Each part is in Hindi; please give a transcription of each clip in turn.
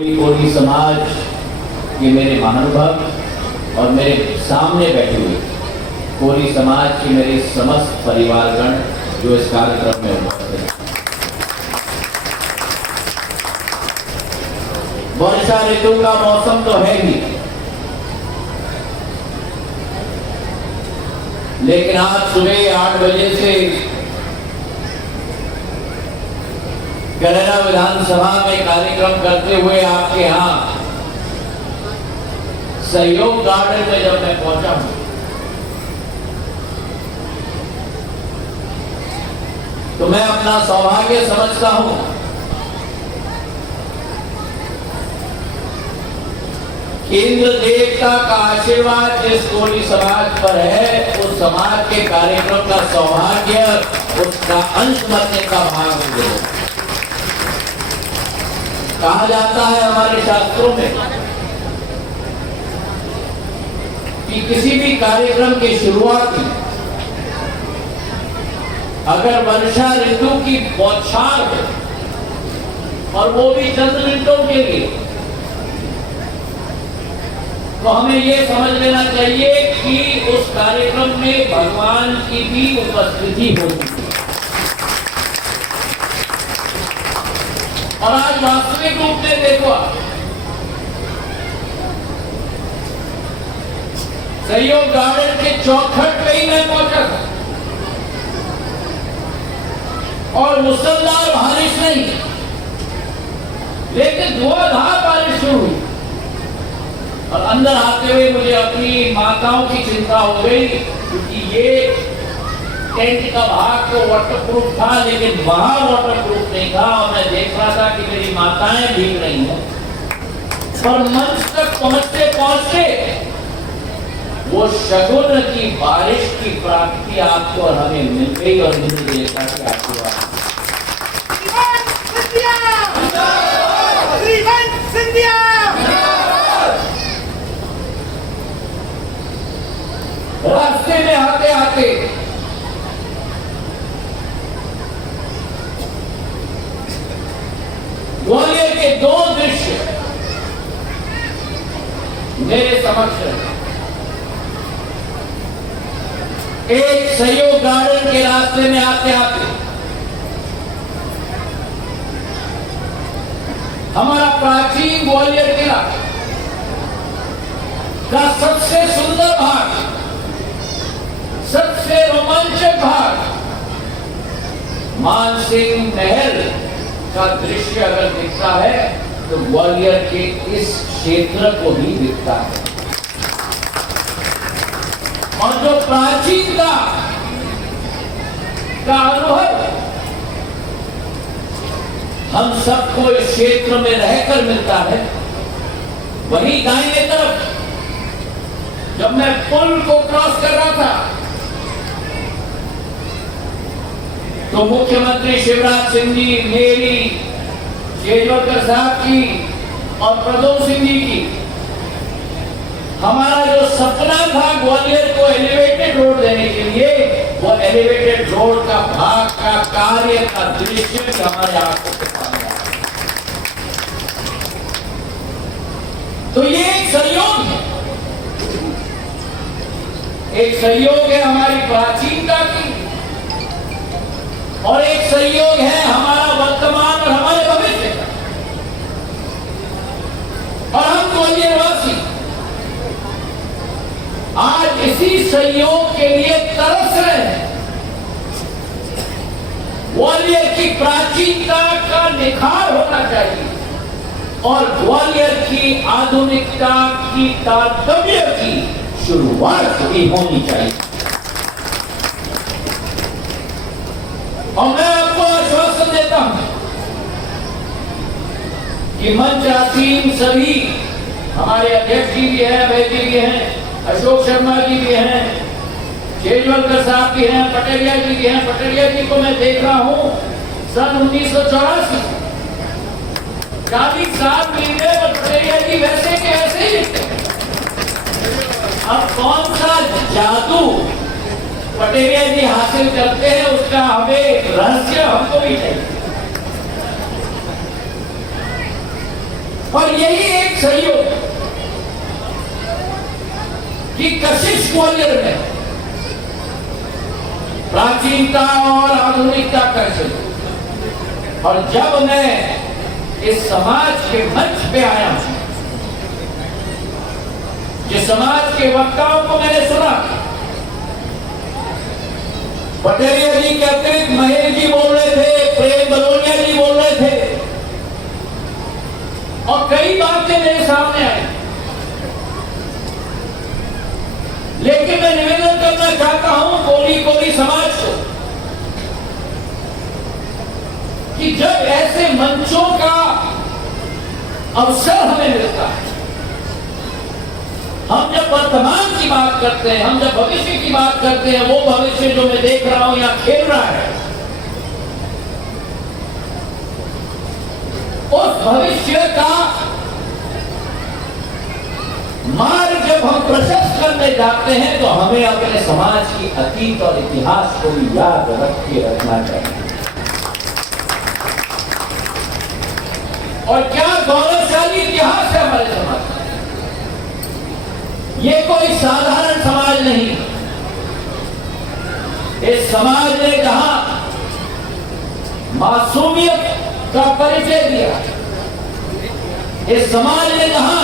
कोली समाज के मेरे महानुभाव और मेरे सामने बैठे हुए कोली समाज के मेरे समस्त परिवारगण जो इस कार्यक्रम में उपस्थित हैं। वर्षा ऋतु का मौसम तो है ही, लेकिन आज सुबह 8 बजे से गलेरा विधानसभा में कार्यक्रम करते हुए आपके यहाँ सहयोग गार्डन में जब मैं पहुंचा हूं तो मैं अपना सौभाग्य समझता हूं इंद्र देवता का आशीर्वाद जिस कोली समाज पर है उस समाज के कार्यक्रम का सौभाग्य, उसका अंश बनने का भाग मुझे। कहा जाता है हमारे शास्त्रों में कि किसी भी कार्यक्रम की शुरुआत में अगर वर्षा ऋतु की बौछार हो और वो भी चंद मिनटों के लिए, तो हमें ये समझ लेना चाहिए कि उस कार्यक्रम में भगवान की भी उपस्थिति होती है। और आज वास्तविक रूप में देखो, सहयोग गार्डन के चौखट पे ही मैं पहुंचा था और मुसलधार बारिश नहीं, लेकिन धुआंधार बारिश शुरू हुई और अंदर आते हुए मुझे अपनी माताओं की चिंता हो गई, क्योंकि ये टेंट का भाग तो वाटरप्रूफ था लेकिन वहां वाटरप्रूफ नहीं था और मैं देख रहा था कि मेरी माताएं भीग रही हैं। और मंच तक पहुंचते पहुंचते वो शगुन की बारिश की प्राप्ति आपको और हमें मिल गई और मुझे देवता के आशीर्वाद। रास्ते में आते आते ग्वालियर के दो दृश्य मेरे समक्ष है। एक सहयोग गार्डन के रास्ते में आते आते हमारा प्राचीन ग्वालियर किला का सबसे सुंदर भाग, सबसे रोमांचक भाग मानसिंह महल का दृश्य अगर दिखता है तो ग्वालियर के इस क्षेत्र को ही दिखता है। और जो प्राचीनता का अनुभव हम सबको इस क्षेत्र में रहकर मिलता है, वही दाहिने तरफ जब मैं पुल को क्रॉस कर रहा था तो मुख्यमंत्री शिवराज सिंह जी, मेरी, केजरीवाल साहब की और प्रदोष सिंह जी की, हमारा जो सपना था ग्वालियर को एलिवेटेड रोड देने के लिए, वो एलिवेटेड रोड का भाग का कार्य का दृश्य हमारे आंखों के सामने आया। तो ये एक सहयोग है, एक सहयोग है हमारी प्राचीनता की और एक सहयोग है हमारा वर्तमान और हमारे भविष्य का। और हम ग्वालियर वासी आज इसी सहयोग के लिए तरस रहे हैं। ग्वालियर की प्राचीनता का निखार होना चाहिए और ग्वालियर की आधुनिकता की तारतम्य की शुरुआत भी होनी चाहिए। और मैं आपको आश्वासन देता हूं कि मंच आसीन सभी हमारे अध्यक्ष जी भी हैं, अभय जी भी हैं, अशोक शर्मा जी भी हैं, केजरीवाल साहब भी हैं, पटेरिया जी भी हैं। पटेरिया जी को मैं देख रहा हूं सन 1984 40 साल बीत गए और पटेरिया जी वैसे के वैसे ही दिखते। अब कौन सा जादू पटेरिया जी हासिल करते हैं उसका हमें रहस्य हमको भी चाहिए। और यही एक सहयोग कि कशिश ग्वालियर में प्राचीनता और आधुनिकता का सहयोग। और जब मैं इस समाज के मंच पे आया हूं, जिस समाज के वक्ताओं को मैंने सुना, पटेलिया जी के अतिरिक्त महेश जी बोल रहे थे, प्रेम बलोनिया जी बोल रहे थे, और कई बातें मेरे सामने आई। लेकिन मैं निवेदन करना चाहता हूं कोली समाज को कि जब ऐसे मंचों का अवसर हमें मिलता है, हम जब वर्तमान की बात करते हैं, हम जब भविष्य की बात करते हैं, वो भविष्य जो मैं देख रहा हूं यहां खेल रहा है, उस भविष्य का मार्ग जब हम प्रशस्त करने जाते हैं तो हमें अपने समाज की अतीत और इतिहास को भी याद रख के रखना चाहिए। और क्या गौरवशाली इतिहास है हमारे समाज का। ये कोई साधारण समाज नहीं। इस समाज ने जहां मासूमियत का परिचय दिया, इस समाज ने जहां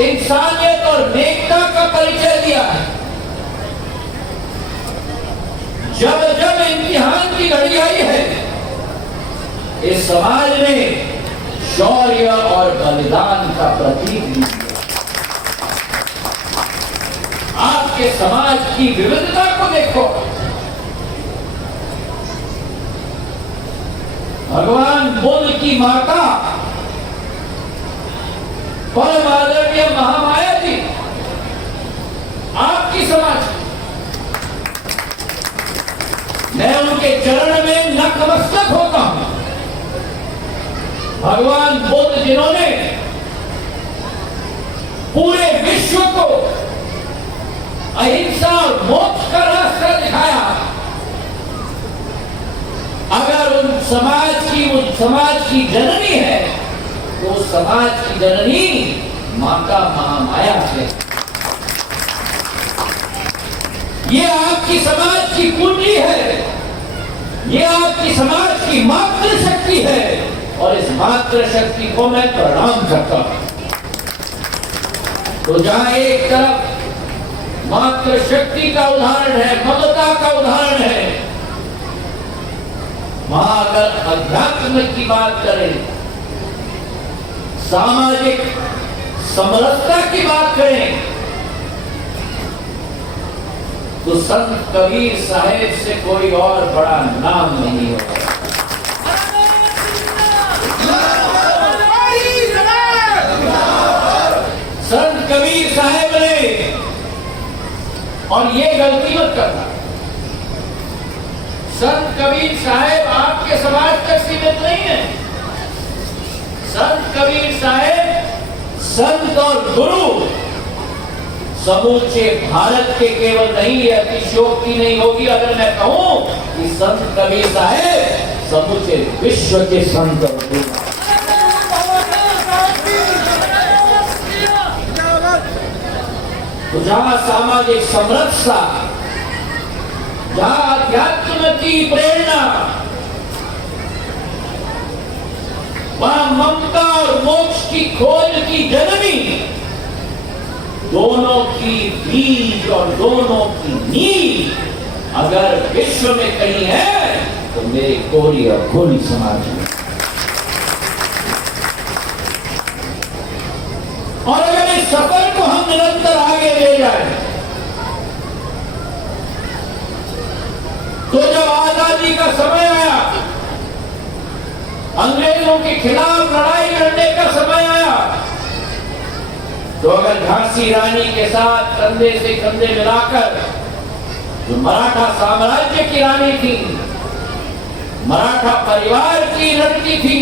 इंसानियत और नेकता का परिचय दिया है, जब जब इम्तिहान की घड़ी आई है, इस समाज ने शौर्य और बलिदान का प्रतीक भी दिया। आपके समाज की विविधता को देखो। भगवान बुद्ध की माता परम आदरणीय महामाया जी आपकी समाज, मैं उनके चरण में नतमस्तक होता हूं। भगवान बुद्ध जिन्होंने पूरे विश्व को अहिंसा और मोक्ष का रास्ता दिखाया, अगर उन समाज की जननी है तो समाज की जननी माता महामाया है। ये आपकी समाज की कुंजी है, ये आपकी समाज की मातृशक्ति है, और इस मातृशक्ति को मैं प्रणाम करता हूं। तो जहां एक तरफ मातृशक्ति का उदाहरण है, ममता का उदाहरण है, वहां अगर अध्यात्म की बात करें, सामाजिक समरसता की बात करें, तो संत कबीर साहेब से कोई और बड़ा नाम नहीं होगा। संत कबीर साहेब ने, और ये गलती मत करना, संत कबीर साहेब आपके समाज तक सीमित नहीं है। संत कबीर साहेब संत और गुरु समूचे भारत के केवल नहीं, ये अतिशयोक्ति नहीं होगी अगर मैं कहूं कि संत कबीर साहेब समूचे विश्व के संत और गुरु। तो जहां सामाजिक समरसता, जहां अध्यात्म की प्रेरणा, वहां ममता और मोक्ष की खोज की जननी, दोनों की बीज और दोनों की नींव अगर विश्व में कहीं है तो मेरे कोरी और खोरी समाज में। और अगर इस सफर को हम निरंतर आगे ले जाए तो जब आजादी का समय आया, अंग्रेजों के खिलाफ लड़ाई लड़ने का समय आया, तो अगर झांसी रानी के साथ कंधे से कंधे मिलाकर जो मराठा साम्राज्य की रानी थी, मराठा परिवार की लड़की थी,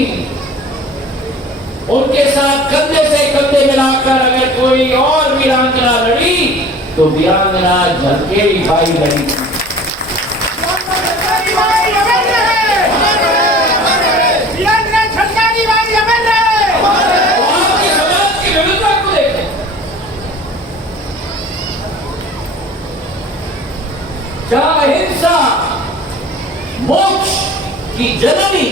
उनके साथ कंधे से कंधे मिलाकर अगर कोई और वीरांगना लड़ी तो वीरांगना झलकेरी बाई लड़ी थी। की जननी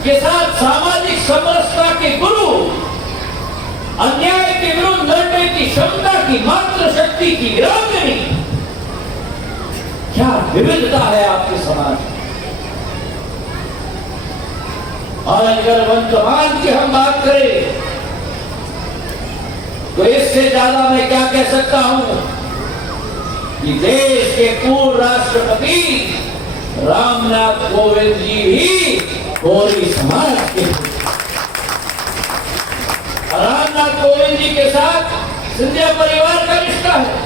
के साथ सामाजिक समरसता के गुरु, अन्याय के विरुद्ध लड़ने की क्षमता की मात्र शक्ति की वीरांगनी, क्या विविधता है आपके समाज में। और अगर वर्तमान की हम बात करें तो इससे ज्यादा मैं क्या कह सकता हूं कि देश के पूर्व राष्ट्रपति रामनाथ कोविंद जी भी कोरी समाज के। रामनाथ कोविंद जी के साथ सिंधिया परिवार का रिश्ता है,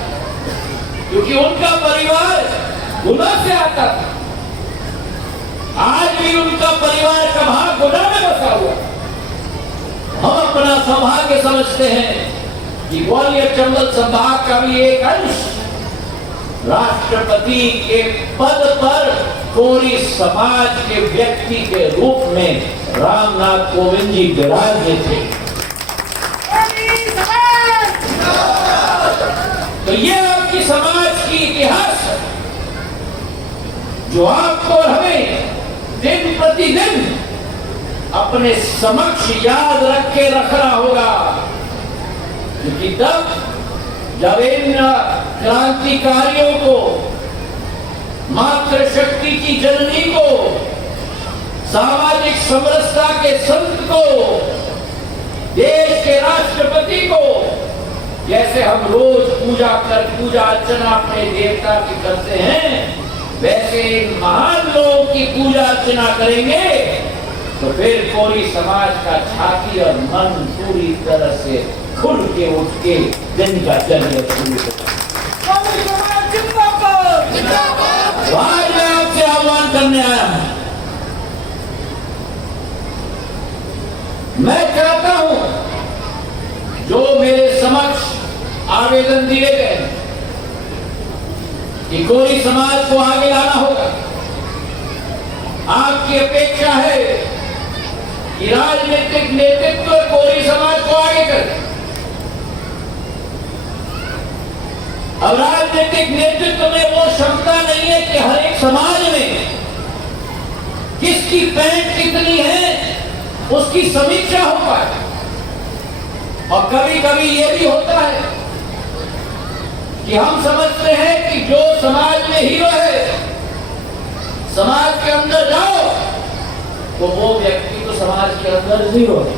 क्योंकि उनका परिवार गुना से आता था। आज भी उनका परिवार का भाग गुना में बसा हुआ। हम अपना सौभाग्य समझते हैं कि ग्वालियर चंबल संभाग का भी एक अंश राष्ट्रपति के पद पर कोरी समाज के व्यक्ति के रूप में रामनाथ कोविंद जी विराजे थे। तो ये आपकी समाज की इतिहास है जो आपको और हमें दिन प्रतिदिन अपने समक्ष याद रख के रखना होगा, क्योंकि तब जब इन क्रांतिकारियों को, मातृशक्ति की जननी को, सामाजिक समरसता के संत को, देश के राष्ट्रपति को, जैसे हम रोज पूजा अर्चना अपने देवता की करते हैं, वैसे इन महान लोगों की पूजा अर्चना करेंगे तो फिर कोरी समाज का छाती और मन पूरी तरह से खुल के उठ के दिन का चलने शुरू होगा। आज मैं आपसे आह्वान करने आया हूं। मैं चाहता हूं जो मेरे समक्ष आवेदन दिए गए कि कोरी समाज को आगे लाना होगा, आपकी अपेक्षा है कि राजनीतिक नेतृत्व कोरी समाज को आगे करे। अब राजनीतिक नेतृत्व में वो क्षमता नहीं है कि हर एक समाज में किसकी पैंट कितनी है उसकी समीक्षा हो पाए। और कभी कभी ये भी होता है कि हम समझते हैं कि जो समाज में हीरो है, समाज के अंदर जाओ तो वो व्यक्ति तो समाज के अंदर जीरो है।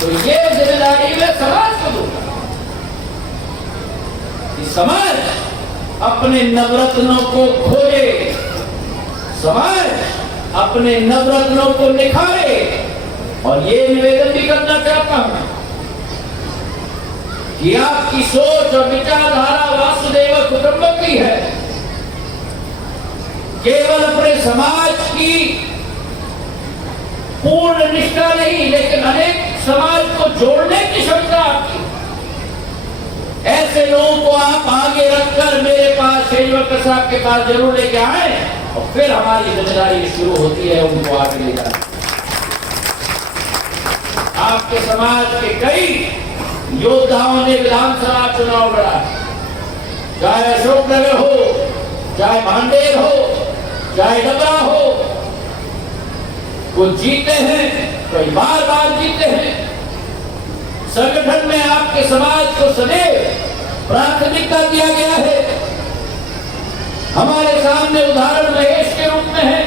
तो ये जिम्मेदारी मैं समाज को दूंगा कि समाज अपने नवरत्नों को खोजे, समाज अपने नवरत्नों को निखारे। और ये निवेदन भी करना चाहता हूं कि आपकी सोच और विचारधारा वासुदेव कुटुंबकम की है, केवल अपने समाज की पूर्ण निष्ठा नहीं, लेकिन अनेक समाज को जोड़ने की क्षमता आपकी। ऐसे लोगों को आप आगे रखकर मेरे पास, शेजवकर साहब के पास जरूर लेके आए और फिर हमारी जिम्मेदारी शुरू होती है उनको आगे ले जाना। आपके समाज के कई योद्धाओं ने विधानसभा चुनाव लड़ा, चाहे अशोकनगर हो, चाहे भांडेर हो, चाहे डबरा हो, वो जीते हैं, कई बार जीते हैं। संगठन में आपके समाज को सदैव प्राथमिकता दिया गया है। हमारे सामने उदाहरण महेश के रूप में है,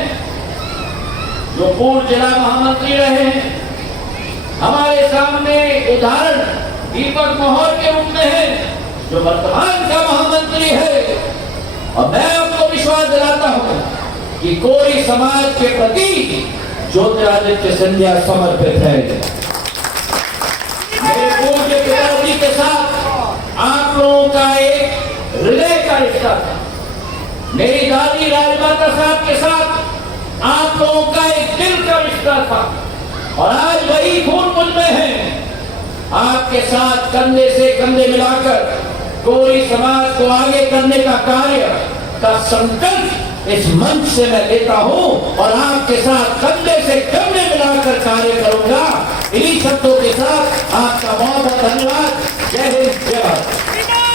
जो पूर्व जिला महामंत्री रहे हैं। हमारे सामने उदाहरण दीपक मोहर के रूप में है, जो वर्तमान का महामंत्री है। और मैं आपको विश्वास दिलाता हूं कि कोरी समाज के प्रति ज्योतिरादित्य सिंधिया समर्पित है। मेरे पूज्य पिताजी के साथ आप लोगों का एक हृदय का रिश्ता था। मेरी दादी राजमाता साहब के साथ आप लोगों का एक दिल का रिश्ता था। और आज वही खून मुझ में है। आपके साथ कंधे से कंधे मिलाकर कोरी समाज को आगे करने का कार्य का संकल्प इस मंच से मैं लेता हूं और आपके साथ कंधे से कंधे मिलाकर कार्य करूंगा। इन्हीं शब्दों के साथ आपका बहुत बहुत धन्यवाद।